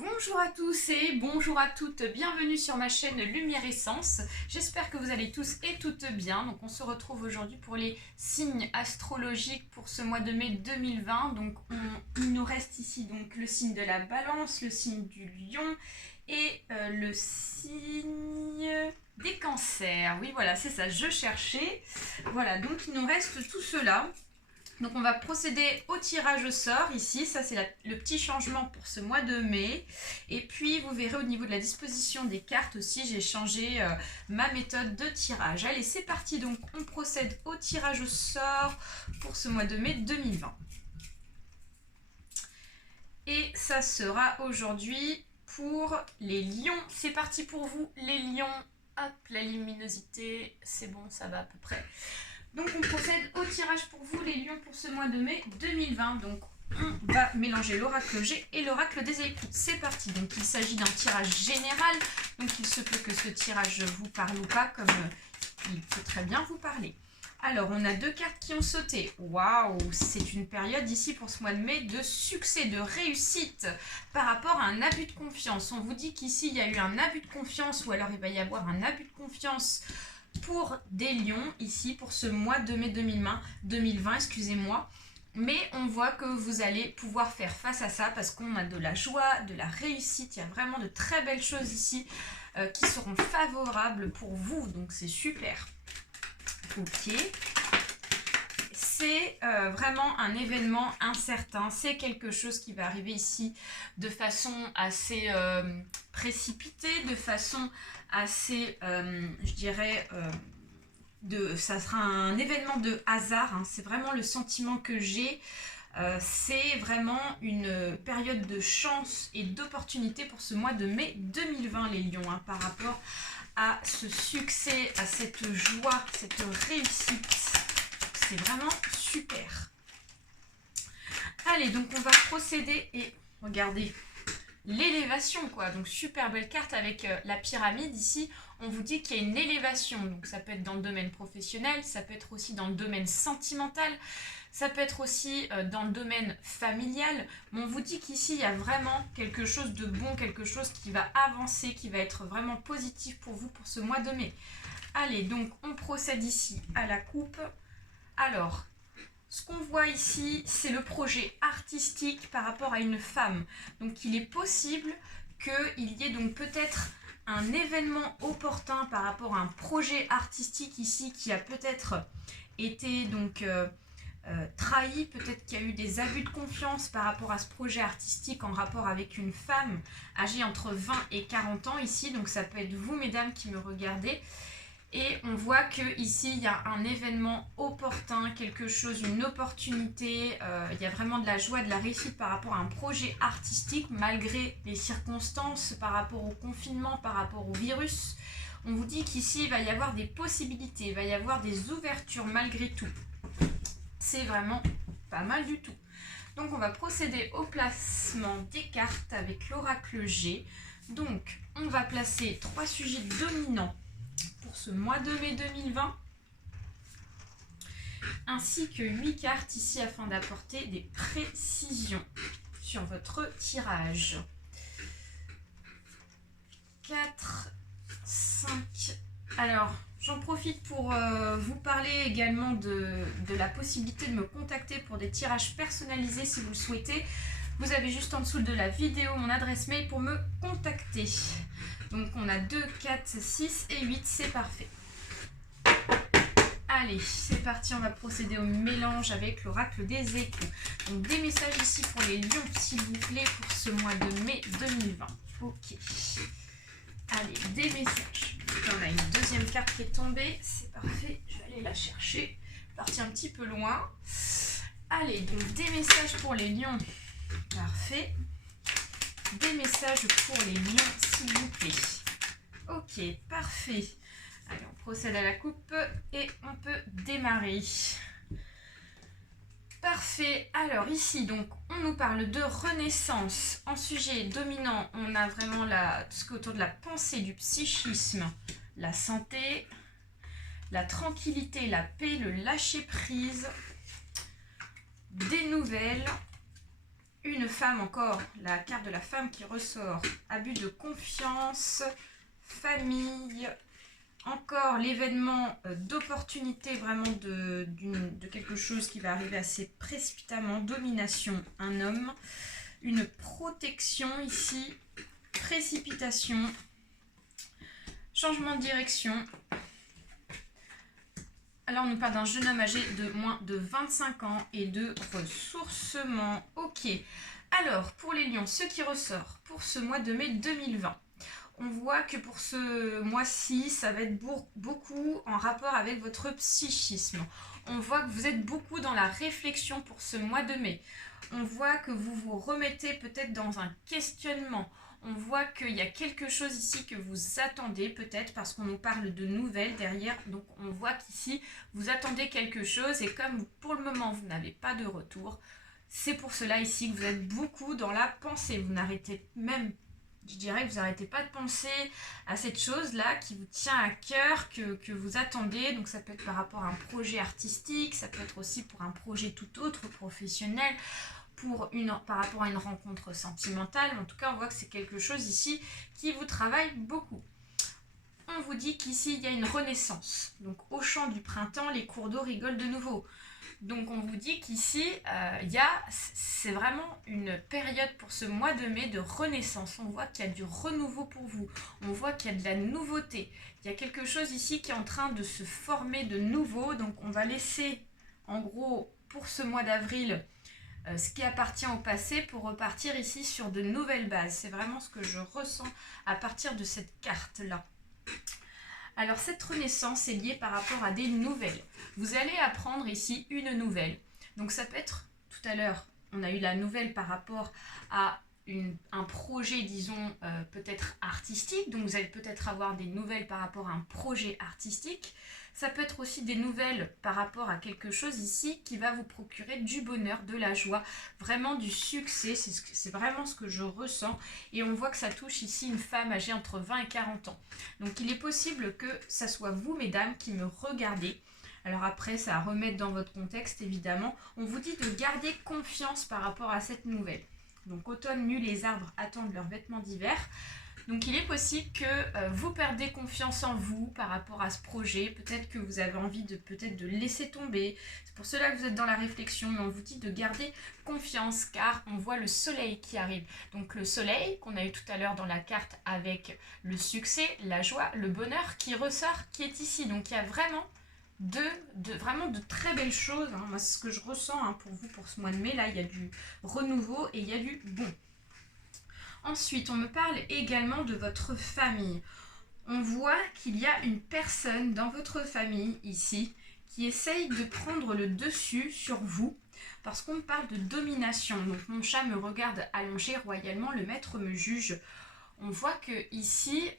Bonjour à tous et bonjour à toutes, bienvenue sur ma chaîne Lumière Essence. J'espère que vous allez tous et toutes bien. Donc on se retrouve aujourd'hui pour les signes astrologiques pour ce mois de mai 2020. Donc il nous reste ici donc le signe de la Balance, le signe du Lion et le signe des Cancers. Oui voilà, c'est ça, je cherchais. Voilà, donc il nous reste tout cela. Donc on va procéder au tirage au sort ici, ça c'est le petit changement pour ce mois de mai. Et puis vous verrez au niveau de la disposition des cartes aussi, j'ai changé ma méthode de tirage. Allez c'est parti, donc on procède au tirage au sort pour ce mois de mai 2020. Et ça sera aujourd'hui pour les lions. C'est parti pour vous les lions. Hop, la luminosité, c'est bon, ça va à peu près. Donc on procède au tirage pour vous les lions pour ce mois de mai 2020. Donc on va mélanger l'oracle G et l'oracle des époux. C'est parti. Donc il s'agit d'un tirage général. Donc il se peut que ce tirage vous parle ou pas, comme il peut très bien vous parler. Alors on a deux cartes qui ont sauté. Waouh, c'est une période ici pour ce mois de mai de succès, de réussite par rapport à un abus de confiance. On vous dit qu'ici il y a eu un abus de confiance ou alors il va y avoir un abus de confiance pour des lions ici pour ce mois de mai 2020, excusez-moi. Mais on voit que vous allez pouvoir faire face à ça parce qu'on a de la joie, de la réussite. Il y a vraiment de très belles choses ici qui seront favorables pour vous. Donc c'est super. Ok. C'est vraiment un événement incertain. C'est quelque chose qui va arriver ici de façon assez précipitée, de façon assez, je dirais, ça sera un événement de hasard. Hein. C'est vraiment le sentiment que j'ai. C'est vraiment une période de chance et d'opportunité pour ce mois de mai 2020, les lions, hein, par rapport à ce succès, à cette joie, cette réussite. C'est vraiment super. Allez, donc on va procéder et regardez l'élévation quoi. Donc super belle carte avec la pyramide ici. On vous dit qu'il y a une élévation. Donc ça peut être dans le domaine professionnel, ça peut être aussi dans le domaine sentimental, ça peut être aussi dans le domaine familial. Mais on vous dit qu'ici il y a vraiment quelque chose de bon, quelque chose qui va avancer, qui va être vraiment positif pour vous pour ce mois de mai. Allez, donc on procède ici à la coupe. Alors, ce qu'on voit ici, c'est le projet artistique par rapport à une femme. Donc, il est possible qu'il y ait donc peut-être un événement opportun par rapport à un projet artistique ici qui a peut-être été donc trahi. Peut-être qu'il y a eu des abus de confiance par rapport à ce projet artistique en rapport avec une femme âgée entre 20 et 40 ans ici. Donc, ça peut être vous, mesdames, qui me regardez. Et on voit qu'ici, il y a un événement opportun, quelque chose, une opportunité. Il y a vraiment de la joie, de la réussite par rapport à un projet artistique, malgré les circonstances, par rapport au confinement, par rapport au virus. On vous dit qu'ici, il va y avoir des possibilités, il va y avoir des ouvertures malgré tout. C'est vraiment pas mal du tout. Donc, on va procéder au placement des cartes avec l'oracle G. Donc, on va placer 3 sujets dominants pour ce mois de mai 2020, ainsi que 8 cartes ici afin d'apporter des précisions sur votre tirage. 4, 5. Alors, j'en profite pour vous parler également de la possibilité de me contacter pour des tirages personnalisés si vous le souhaitez. Vous avez juste en dessous de la vidéo mon adresse mail pour me contacter. Donc on a 2, 4, 6 et 8, c'est parfait. Allez, c'est parti, on va procéder au mélange avec l'oracle des époux. Donc des messages ici pour les lions, s'il vous plaît, pour ce mois de mai 2020. Ok. Allez, des messages. On a une deuxième carte qui est tombée, c'est parfait, je vais aller la chercher. Partie un petit peu loin. Allez, donc des messages pour les lions. Parfait. Des messages pour les lions, s'il vous plaît. Ok, parfait. Allez, on procède à la coupe et on peut démarrer. Parfait. Alors ici, donc, on nous parle de renaissance. En sujet dominant, on a vraiment tout ce qui est autour de la pensée, du psychisme, la santé, la tranquillité, la paix, le lâcher-prise, des nouvelles, une femme encore, la carte de la femme qui ressort. Abus de confiance, famille, encore l'événement d'opportunité, vraiment de quelque chose qui va arriver assez précipitamment. Domination, un homme. Une protection ici. Précipitation. Changement de direction. Alors on nous parle d'un jeune homme âgé de moins de 25 ans et de ressourcement. Ok. Alors pour les lions, ce qui ressort pour ce mois de mai 2020. On voit que pour ce mois-ci, ça va être beaucoup en rapport avec votre psychisme. On voit que vous êtes beaucoup dans la réflexion pour ce mois de mai. On voit que vous vous remettez peut-être dans un questionnement. On voit qu'il y a quelque chose ici que vous attendez peut-être parce qu'on nous parle de nouvelles derrière. Donc on voit qu'ici, vous attendez quelque chose et comme pour le moment, vous n'avez pas de retour, c'est pour cela ici que vous êtes beaucoup dans la pensée. Vous n'arrêtez même... Je dirais que vous n'arrêtez pas de penser à cette chose-là qui vous tient à cœur, que vous attendez. Donc ça peut être par rapport à un projet artistique, ça peut être aussi pour un projet tout autre, professionnel, par rapport à une rencontre sentimentale. En tout cas, on voit que c'est quelque chose ici qui vous travaille beaucoup. On vous dit qu'ici, il y a une renaissance. Donc au chant du printemps, les cours d'eau rigolent de nouveau. Donc on vous dit qu'ici, c'est vraiment une période pour ce mois de mai de renaissance. On voit qu'il y a du renouveau pour vous. On voit qu'il y a de la nouveauté. Il y a quelque chose ici qui est en train de se former de nouveau. Donc on va laisser, en gros, pour ce mois d'avril, ce qui appartient au passé pour repartir ici sur de nouvelles bases. C'est vraiment ce que je ressens à partir de cette carte-là. Alors cette renaissance est liée par rapport à des nouvelles. Vous allez apprendre ici une nouvelle. Donc ça peut être, tout à l'heure, on a eu la nouvelle par rapport à un projet, disons, peut-être artistique. Donc vous allez peut-être avoir des nouvelles par rapport à un projet artistique. Ça peut être aussi des nouvelles par rapport à quelque chose ici qui va vous procurer du bonheur, de la joie, vraiment du succès. C'est vraiment ce que je ressens. Et on voit que ça touche ici une femme âgée entre 20 et 40 ans. Donc il est possible que ça soit vous, mesdames, qui me regardez. Alors après, ça à remettre dans votre contexte, évidemment. On vous dit de garder confiance par rapport à cette nouvelle. Donc automne nu, les arbres attendent leurs vêtements d'hiver. Donc il est possible que vous perdez confiance en vous par rapport à ce projet. Peut-être que vous avez envie de laisser tomber. C'est pour cela que vous êtes dans la réflexion. Mais on vous dit de garder confiance car on voit le soleil qui arrive. Donc le soleil qu'on a eu tout à l'heure dans la carte avec le succès, la joie, le bonheur qui ressort, qui est ici. Donc il y a vraiment vraiment de très belles choses. Moi c'est ce que je ressens pour vous pour ce mois de mai. Là il y a du renouveau et il y a du bon. Ensuite, on me parle également de votre famille. On voit qu'il y a une personne dans votre famille, ici, qui essaye de prendre le dessus sur vous, parce qu'on me parle de domination. Donc, mon chat me regarde allongé royalement, le maître me juge. On voit que ici,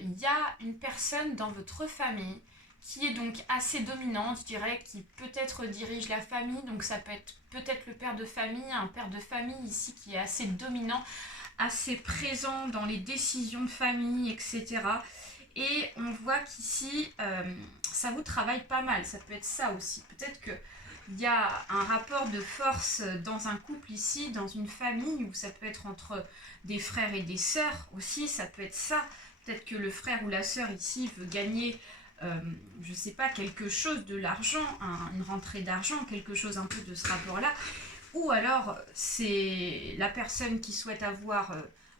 il y a une personne dans votre famille qui est donc assez dominante, je dirais, qui peut-être dirige la famille. Donc, ça peut être peut-être le père de famille, un père de famille ici qui est assez dominant, assez présent dans les décisions de famille, etc. Et on voit qu'ici, ça vous travaille pas mal. Ça peut être ça aussi. Peut-être qu'il y a un rapport de force dans un couple ici, dans une famille, ou ça peut être entre des frères et des sœurs aussi. Ça peut être ça. Peut-être que le frère ou la sœur ici veut gagner, je ne sais pas, quelque chose de l'argent, une rentrée d'argent, quelque chose un peu de ce rapport-là. Ou alors, c'est la personne qui souhaite avoir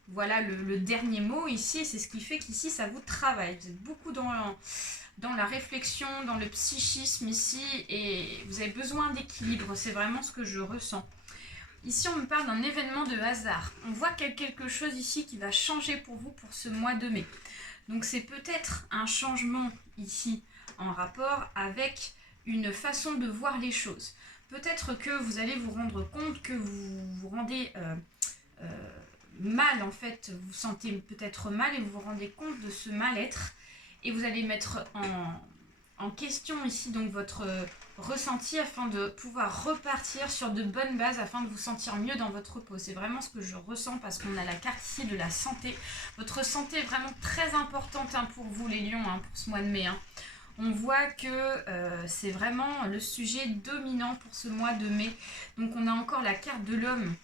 voilà, le dernier mot ici. C'est ce qui fait qu'ici, ça vous travaille. Vous êtes beaucoup dans la réflexion, dans le psychisme ici. Et vous avez besoin d'équilibre. C'est vraiment ce que je ressens. Ici, on me parle d'un événement de hasard. On voit qu'il y a quelque chose ici qui va changer pour vous pour ce mois de mai. Donc, c'est peut-être un changement ici en rapport avec une façon de voir les choses. Peut-être que vous allez vous rendre compte que vous vous rendez mal, en fait, vous vous sentez peut-être mal et vous vous rendez compte de ce mal-être et vous allez mettre en question ici donc votre ressenti afin de pouvoir repartir sur de bonnes bases afin de vous sentir mieux dans votre peau. C'est vraiment ce que je ressens parce qu'on a la carte ici de la santé. Votre santé est vraiment très importante pour vous les lions pour ce mois de mai. On voit que c'est vraiment le sujet dominant pour ce mois de mai. Donc on a encore la carte de l'homme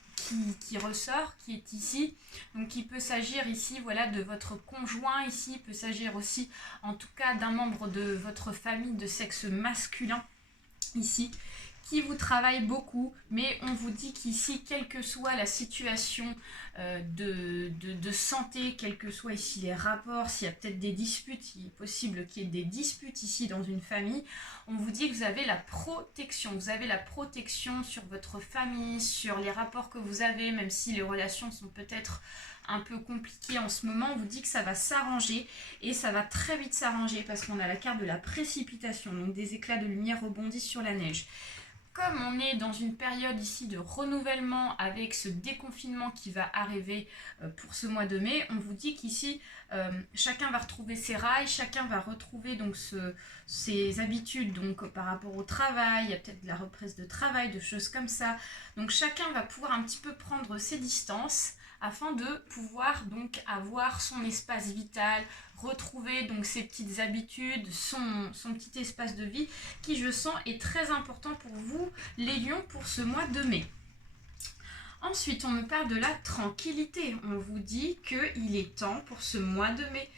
qui ressort, qui est ici. Donc il peut s'agir ici, voilà, de votre conjoint ici, il peut s'agir aussi en tout cas d'un membre de votre famille de sexe masculin ici, qui vous travaille beaucoup, mais on vous dit qu'ici, quelle que soit la situation de santé, quels que soient ici les rapports, s'il y a peut-être des disputes, il est possible qu'il y ait des disputes ici dans une famille, on vous dit que vous avez la protection sur votre famille, sur les rapports que vous avez, même si les relations sont peut-être un peu compliquées en ce moment, on vous dit que ça va s'arranger et ça va très vite s'arranger parce qu'on a la carte de la précipitation, donc des éclats de lumière rebondissent sur la neige. Comme on est dans une période ici de renouvellement avec ce déconfinement qui va arriver pour ce mois de mai, on vous dit qu'ici chacun va retrouver ses rails, chacun va retrouver donc ses habitudes donc par rapport au travail, il y a peut-être de la reprise de travail, de choses comme ça. Donc chacun va pouvoir un petit peu prendre ses distances afin de pouvoir donc avoir son espace vital, retrouver donc ses petites habitudes, son petit espace de vie qui, je sens, est très important pour vous, les lions, pour ce mois de mai. Ensuite, on me parle de la tranquillité. On vous dit qu'il est temps pour ce mois de mai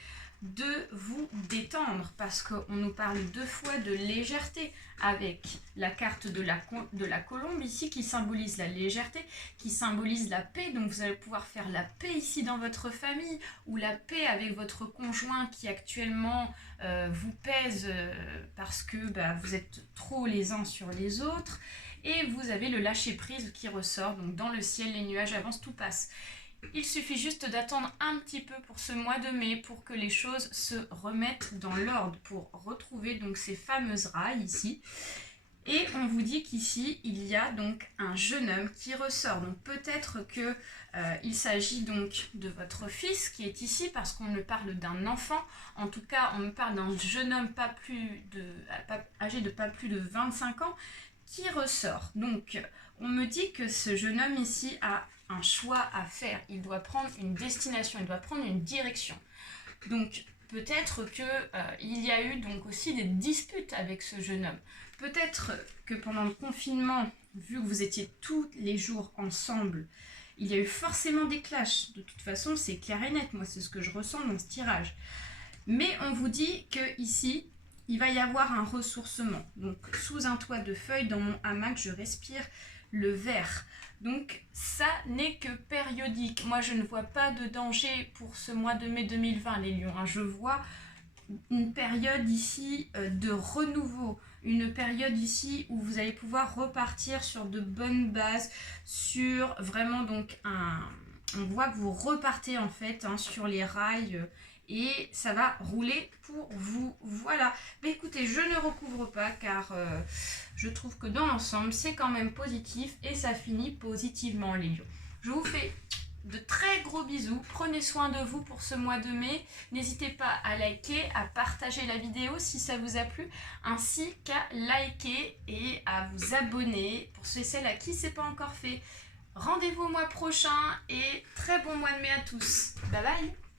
de vous détendre parce qu'on nous parle 2 fois de légèreté avec la carte de la colombe ici qui symbolise la légèreté, qui symbolise la paix. Donc vous allez pouvoir faire la paix ici dans votre famille ou la paix avec votre conjoint qui actuellement vous pèse parce que vous êtes trop les uns sur les autres. Et vous avez le lâcher-prise qui ressort. Donc dans le ciel, les nuages avancent, tout passe. Il suffit juste d'attendre un petit peu pour ce mois de mai pour que les choses se remettent dans l'ordre, pour retrouver donc ces fameuses rails ici. Et on vous dit qu'ici, il y a donc un jeune homme qui ressort. Donc peut-être qu'il s'agit donc de votre fils qui est ici parce qu'on me parle d'un enfant. En tout cas, on me parle d'un jeune homme âgé de pas plus de 25 ans qui ressort. Donc on me dit que ce jeune homme ici a un choix à faire, il doit prendre une destination, il doit prendre une direction. Donc peut-être qu'il y a eu donc aussi des disputes avec ce jeune homme. Peut-être que pendant le confinement, vu que vous étiez tous les jours ensemble, il y a eu forcément des clashs. De toute façon, c'est clair et net, moi c'est ce que je ressens dans ce tirage. Mais on vous dit que ici, il va y avoir un ressourcement. Donc sous un toit de feuilles, dans mon hamac, je respire le vert. Donc ça n'est que périodique. Moi je ne vois pas de danger pour ce mois de mai 2020 les lions. Je vois une période ici de renouveau. Une période ici où vous allez pouvoir repartir sur de bonnes bases, sur vraiment donc on voit que vous repartez en fait sur les rails et ça va rouler pour vous. Voilà. Mais écoutez, je ne recouvre pas car je trouve que dans l'ensemble, c'est quand même positif et ça finit positivement les lions. Je vous fais de très gros bisous. Prenez soin de vous pour ce mois de mai. N'hésitez pas à liker, à partager la vidéo si ça vous a plu, ainsi qu'à liker et à vous abonner pour ceux et celles à qui c'est pas encore fait. Rendez-vous au mois prochain et très bon mois de mai à tous. Bye bye.